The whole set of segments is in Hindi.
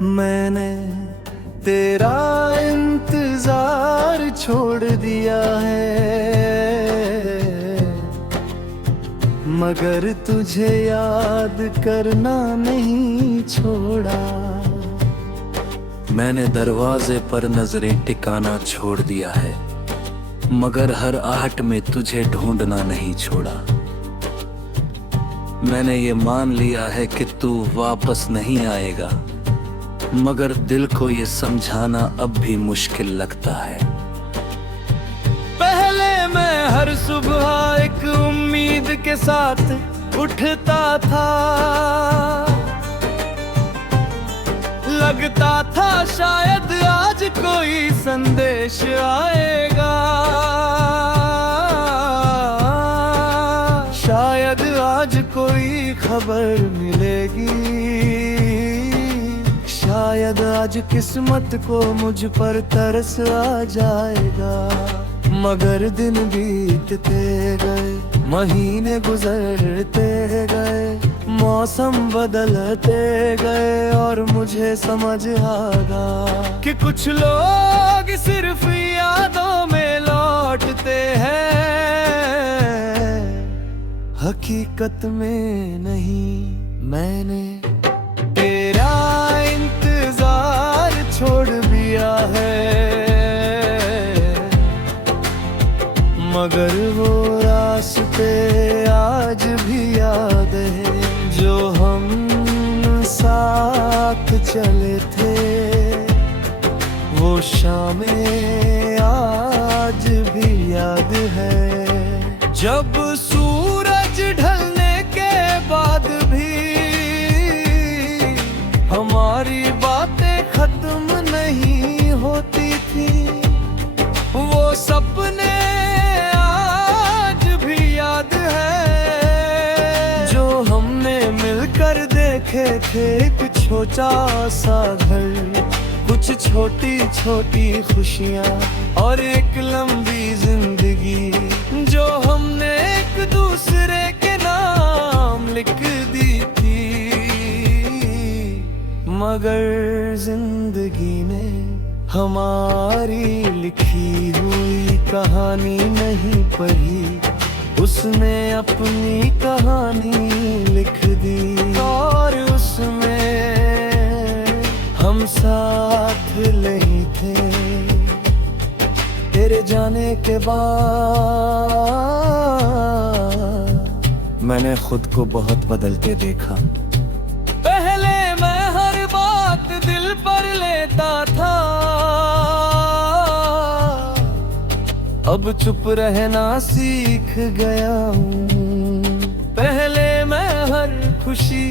मैंने तेरा इंतजार छोड़ दिया है, मगर तुझे याद करना नहीं छोड़ा। मैंने दरवाजे पर नजरें टिकाना छोड़ दिया है, मगर हर आहट में तुझे ढूंढना नहीं छोड़ा। मैंने ये मान लिया है कि तू वापस नहीं आएगा, मगर दिल को ये समझाना अब भी मुश्किल लगता है। पहले मैं हर सुबह एक उम्मीद के साथ उठता था, लगता था शायद आज कोई संदेश आएगा, शायद आज कोई खबर मिलेगी, शायद आज किस्मत को मुझ पर तरस आ जाएगा। मगर दिन बीतते गए, महीने गुजरते गए, मौसम बदलते गए और मुझे समझ आ गया कि कुछ लोग सिर्फ यादों में लौटते हैं, हकीकत में नहीं। मैंने तेरा इंतजार छोड़ दिया है, मगर वो रास्ते आज भी याद है जो हम साथ चले थे। वो शामें आज भी याद है, जब सूरज ढलने के बाद भी हमारी बातें खत्म नहीं होती थी। वो सपने आज भी याद है जो हमने मिलकर देखे थे। एक छोटा सा घर, कुछ छोटी छोटी खुशियाँ और एक लंबी जिंदगी जो हमने एक दूसरे के नाम लिख दी थी। मगर जिंदगी ने हमारी लिखी हुई कहानी नहीं पढ़ी, उसने अपनी कहानी लिख दी और उसमें हम साथ नहीं थे। तेरे जाने के बाद मैंने खुद को बहुत बदलते देखा। पहले मैं हर बात दिल पर लेता था, अब चुप रहना सीख गया हूँ। पहले मैं हर खुशी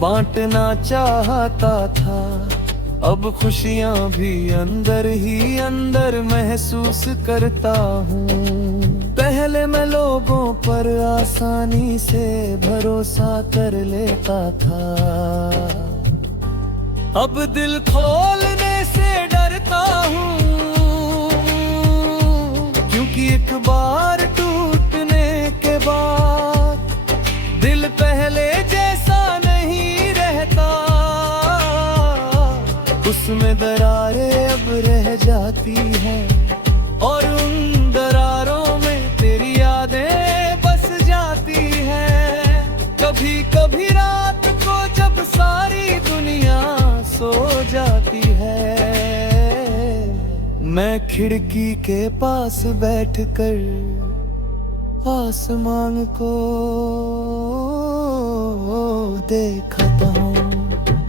बांटना चाहता था, अब खुशियाँ भी अंदर ही अंदर महसूस करता हूँ। पहले मैं लोगों पर आसानी से भरोसा कर लेता था, अब दिल खोलने से डरता हूँ, क्योंकि एक बार टूटने के बाद दिल पहले जैसा नहीं रहता। उसमें दरारें अब रह जाती हैं और उन दरारों में तेरी यादें बस जाती हैं। कभी कभी रात को जब सारी दुनिया सो जाती है, मैं खिड़की के पास बैठकर आसमान को देखता हूँ।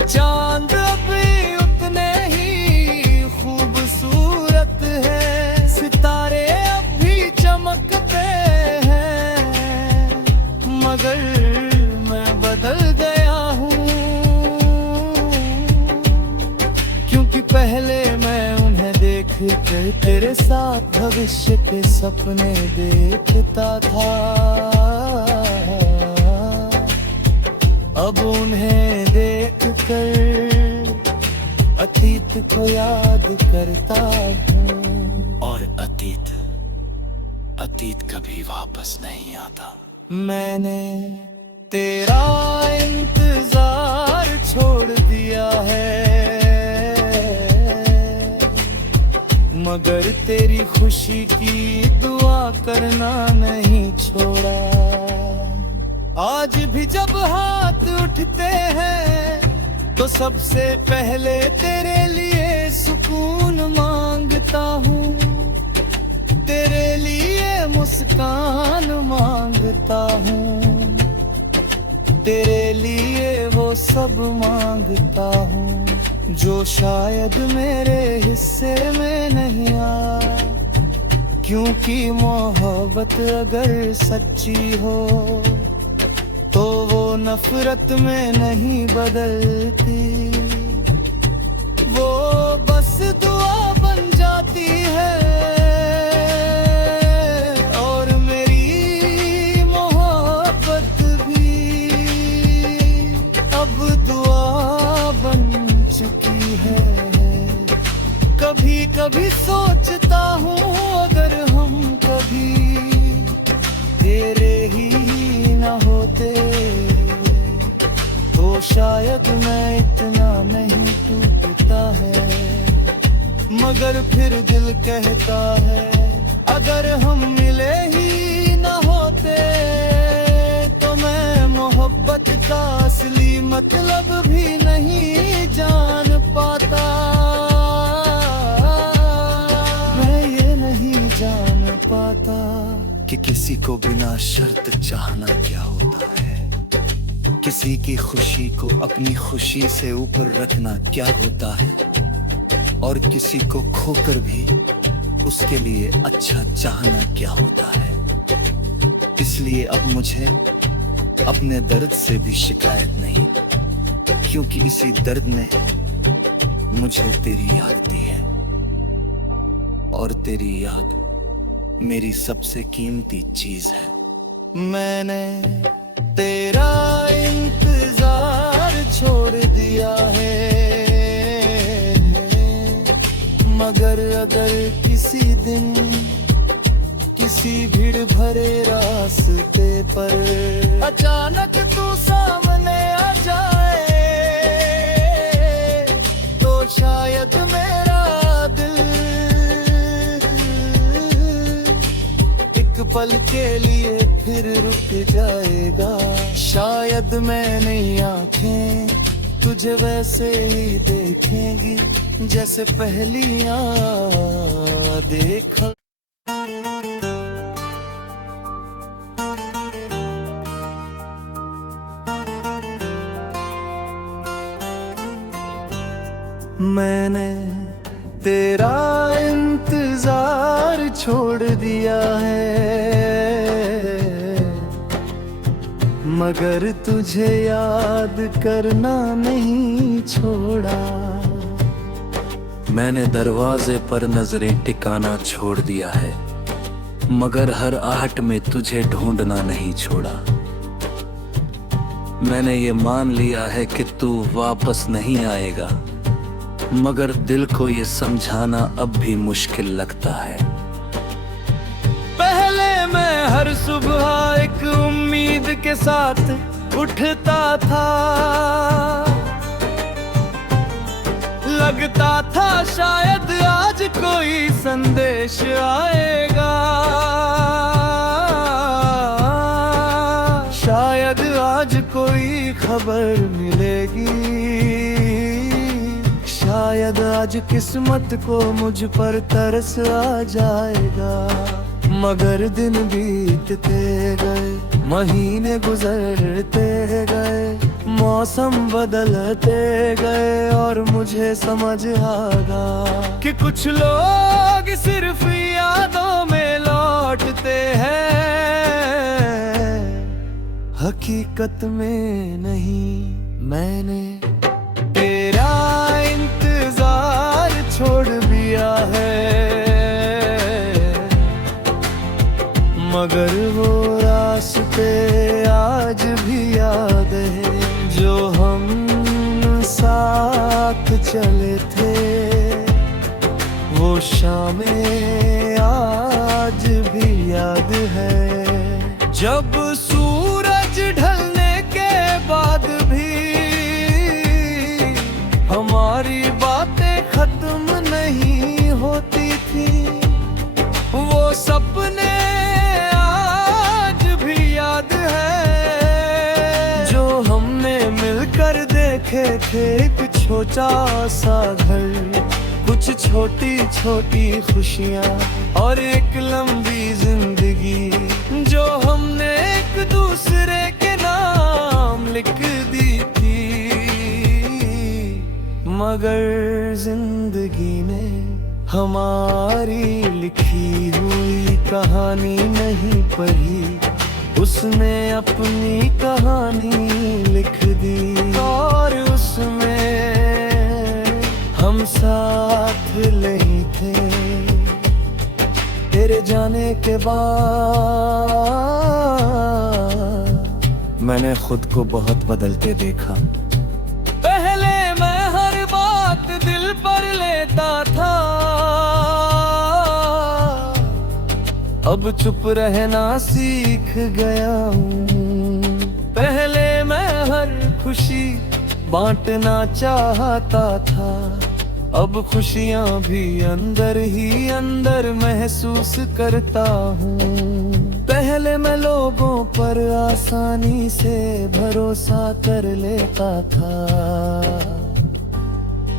चांद भी उतने ही खूबसूरत है, सितारे अब भी चमकते हैं, मगर मैं बदल गया हूँ, क्योंकि पहले मैं उन्हें देख कर तेरे साथ भविष्य के सपने देखता था, अब उन्हें देख कर अतीत को याद करता हूँ। और अतीत कभी वापस नहीं आता। मैंने तेरा इंतजार छोड़ दिया है, मगर तेरी खुशी की दुआ करना नहीं छोड़ा। आज भी जब हाथ उठते हैं तो सबसे पहले तेरे लिए सुकून मांगता हूँ, तेरे लिए मुस्कान मांगता हूँ, तेरे लिए वो सब मांगता हूँ जो शायद मेरे हिस्से में नहीं आया। क्योंकि मोहब्बत अगर सच्ची हो तो वो नफरत में नहीं बदलती, वो बस दुआ बन जाती है। और मेरी मोहब्बत भी अब दुआ बन चुकी है। कभी कभी सोचता हूँ अगर हम कभी तेरे ही न होते तो शायद मैं इतना नहीं टूटता है। मगर फिर दिल कहता है अगर हम मिले ही न होते तो मैं मोहब्बत का असली मतलब भी नहीं जान पाता। मैं ये नहीं जान पाता कि किसी को बिना शर्त चाहना क्या होता है, किसी की खुशी को अपनी खुशी से ऊपर रखना क्या होता है, और किसी को खोकर भी उसके लिए अच्छा चाहना क्या होता है। इसलिए अब मुझे अपने दर्द से भी शिकायत नहीं, क्योंकि इसी दर्द ने मुझे तेरी याद दी है, और तेरी याद मेरी सबसे कीमती चीज है। मैंने तेरा इंतजार छोड़ दिया है, मगर अगर किसी दिन किसी भीड़ भरे रास्ते पर अचानक तू सामने आ जाए तो शायद मेरा दिल एक पल के लिए फिर रुक जाएगा। शायद मैंने आंखें तुझे वैसे ही देखेंगी जैसे पहलियां देखा। मैंने तेरा इंतजार छोड़ दिया है, मगर तुझे याद करना नहीं छोड़ा। मैंने दरवाजे पर नजरें टिकाना छोड़ दिया है, मगर हर आहट में तुझे ढूंढना नहीं छोड़ा। मैंने ये मान लिया है कि तू वापस नहीं आएगा, मगर दिल को ये समझाना अब भी मुश्किल लगता है। पहले मैं हर सुबह एक उम्मीद के साथ उठता था, लगता था शायद आज कोई संदेश आएगा, शायद आज कोई खबर मिलेगी, शायद आज किस्मत को मुझ पर तरस आ जाएगा। मगर दिन बीतते गए, महीने गुजरते गए, मौसम बदलते गए, और मुझे समझ आगा कि कुछ लोग सिर्फ यादों में लौटते हैं, हकीकत में नहीं। मैंने तेरा इंतजार छोड़ दिया है, मगर वो रास्ते आज भी याद है जो हम साथ चले थे। वो शामें आज भी याद है जब सूरज ढलने के बाद भी हमारी बातें खत्म नहीं होती थी। सपने आज भी याद है जो हमने मिलकर देखे थे। एक छोटा सा घर, कुछ छोटी छोटी खुशियाँ और एक लंबी जिंदगी जो हमने एक दूसरे के नाम लिख दी थी। मगर जिंदगी ने हमारी लिखी हुई कहानी नहीं पढ़ी, उसने अपनी कहानी लिख दी और उसमें हम साथ नहीं थे। तेरे जाने के बाद मैंने खुद को बहुत बदलते देखा। पहले मैं हर बात दिल पर लेता था, अब चुप रहना सीख गया हूँ। पहले मैं हर खुशी बांटना चाहता था, अब खुशियाँ भी अंदर ही अंदर महसूस करता हूँ। पहले मैं लोगों पर आसानी से भरोसा कर लेता था,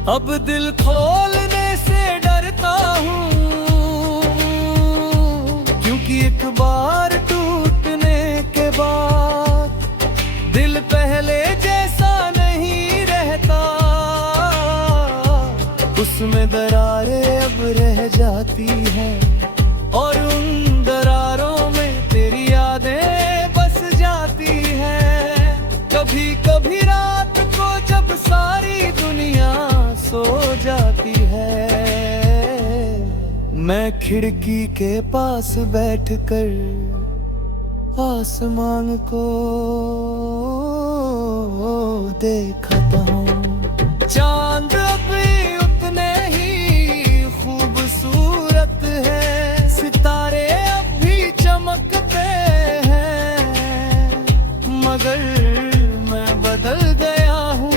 अब दिल खोलने से डरता हूँ। क्योंकि एक बार टूटने के बाद दिल पहले जैसा नहीं रहता, उसमें दरारें अब रह जाती हैं और उन दरारों में तेरी यादें बस जाती हैं। कभी कभी रात को जब सारी दुनिया सो जाती है, मैं खिड़की के पास बैठकर आसमान को देखता हूँ। चांद भी उतने ही खूबसूरत है, सितारे अब भी चमकते हैं, मगर मैं बदल गया हूँ।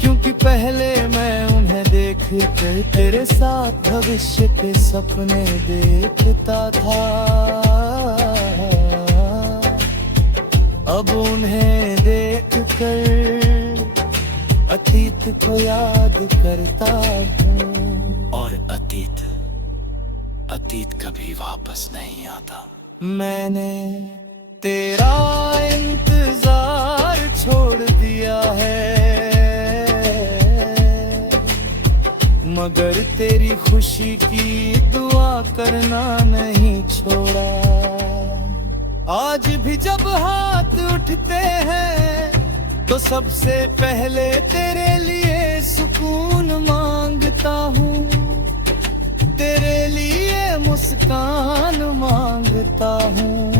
क्योंकि पहले मैं उन्हें देख कर तेरे साथ भविष्य के सपने देखता था, अब उन्हें देख कर अतीत को याद करता हूँ। और अतीत कभी वापस नहीं आता। मैंने तेरा इंतजार छोड़ दिया है, मगर तेरी खुशी की दुआ करना नहीं छोड़ा। आज भी जब हाथ उठते हैं तो सबसे पहले तेरे लिए सुकून मांगता हूँ, तेरे लिए मुस्कान मांगता हूँ,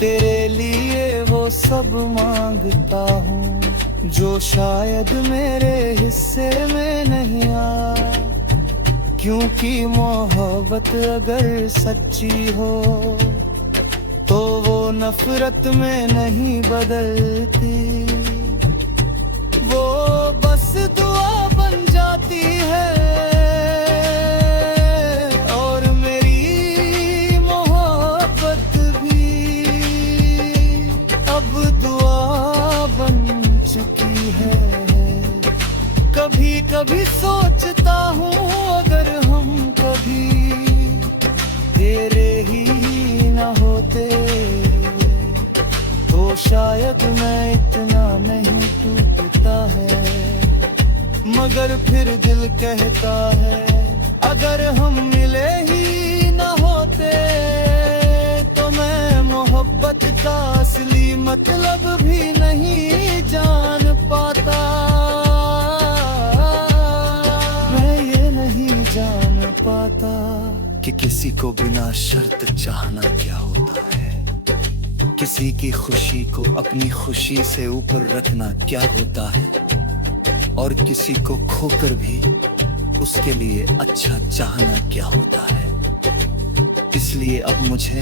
तेरे लिए वो सब मांगता हूँ जो शायद मेरे हिस्से में नहीं आया। क्योंकि मोहब्बत अगर सच्ची हो तो वो नफरत में नहीं बदलती, वो बस दुआ बन जाती है। और मेरी मोहब्बत भी अब दुआ बन चुकी है। कभी कभी सोचता हूँ अगर हम कभी तेरे ही न होते तो शायद मैं इतना नहीं टूटता है। मगर फिर दिल कहता है अगर हम मिले ही न होते तो मैं मोहब्बत का असली मतलब भी नहीं जान पाता। मैं ये नहीं जान पाता कि किसी को बिना शर्त चाहना क्या होता है, किसी की खुशी को अपनी खुशी से ऊपर रखना क्या होता है, और किसी को खोकर भी उसके लिए अच्छा चाहना क्या होता है। इसलिए अब मुझे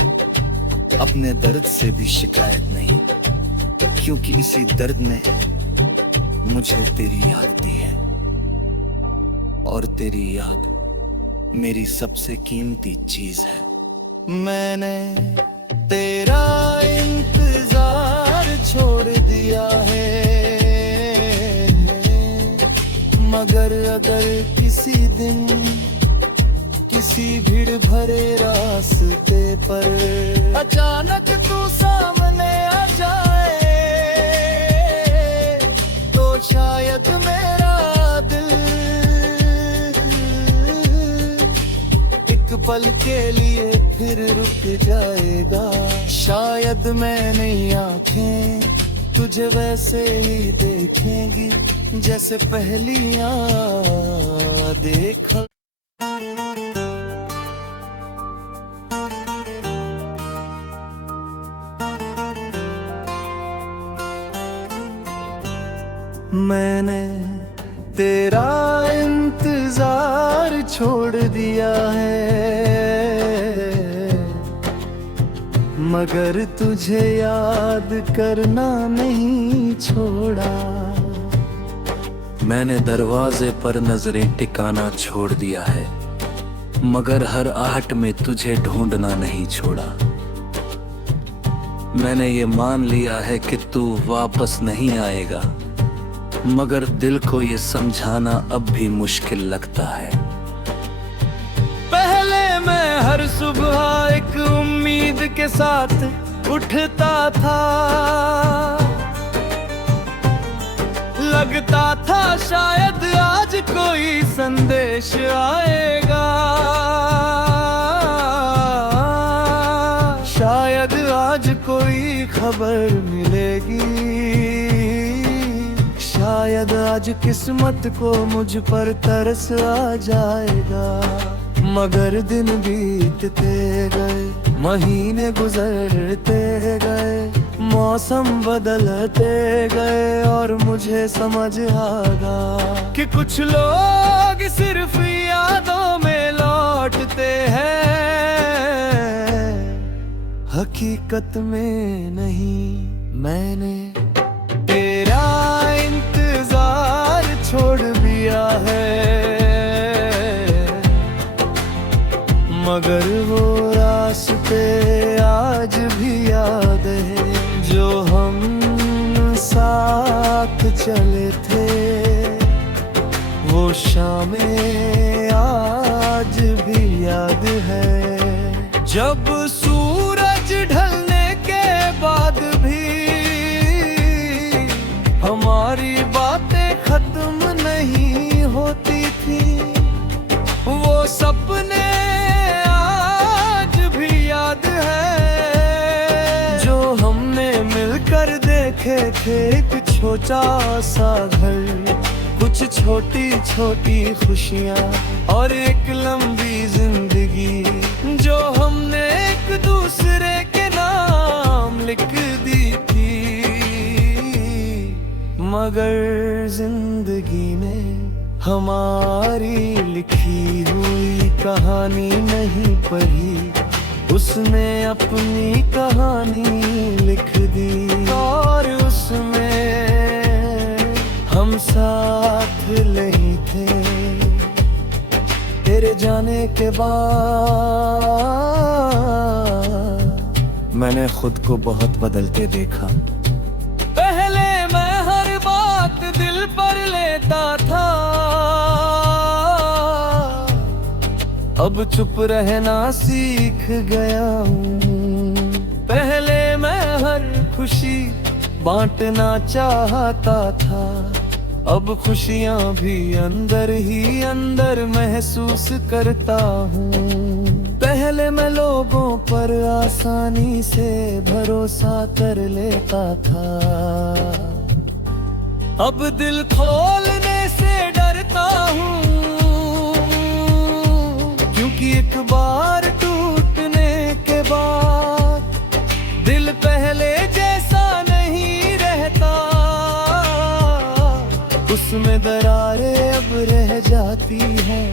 अपने दर्द से भी शिकायत नहीं, क्योंकि इसी दर्द ने मुझे तेरी याद दी है और तेरी याद मेरी सबसे कीमती चीज है। मैंने तेरा इंतजार छोड़ दिया है, मगर अगर किसी दिन किसी भीड़ भरे रास्ते पर अचानक तू सामने आ जाए, तो शायद मेरा दिल एक पल के लिए फिर रुक जाएगा। शायद मैंने आंखें तुझे वैसे ही देखेंगी जैसे पहलियां देखा। मैंने तेरा इंतजार छोड़ दिया है, मगर तुझे याद करना नहीं छोड़ा। मैंने दरवाजे पर नजरें टिकाना छोड़ दिया है, मगर हर आहट में तुझे ढूंढना नहीं छोड़ा। मैंने ये मान लिया है कि तू वापस नहीं आएगा, मगर दिल को ये समझाना अब भी मुश्किल लगता है। पहले मैं हर सुबह एक उम्मीद के साथ उठता था, लगता था शायद आज कोई संदेश आएगा, शायद आज कोई खबर मिलेगी, शायद आज किस्मत को मुझ पर तरस आ जाएगा। मगर दिन बीतते गए, महीने गुजरते गए, मौसम बदलते गए और मुझे समझ आ गया कि कुछ लोग सिर्फ यादों में लौटते हैं, हकीकत में नहीं। मैंने तेरा इंतजार छोड़ दिया है, मगर वो रास्ते आज भी याद है जो हम साथ चले थे। वो शामें आज भी याद है, जब सूरज ढलने के बाद भी हमारी बातें खत्म नहीं होती थी। वो सपने आज भी याद है जो हमने मिलकर देखे थे। एक छोटा सा घर, कुछ छोटी छोटी खुशियाँ और एक लंबी जिंदगी जो हमने एक दूसरे के नाम लिख दी थी। मगर जिंदगी ने हमारी लिखी हुई कहानी नहीं पढ़ी, उसने अपनी कहानी लिख दी और उसमें हम साथ नहीं थे। तेरे जाने के बाद मैंने खुद को बहुत बदलते देखा। पहले मैं हर बात दिल पर लेता था, अब चुप रहना सीख गया हूँ। पहले मैं हर खुशी बांटना चाहता था, अब खुशियाँ भी अंदर ही अंदर महसूस करता हूँ। पहले मैं लोगों पर आसानी से भरोसा कर लेता था, अब दिल खोलने से डरता हूँ, क्योंकि एक बार टूटने के बाद दिल पहले जैसा नहीं रहता। उसमें दरारें अब रह जाती हैं,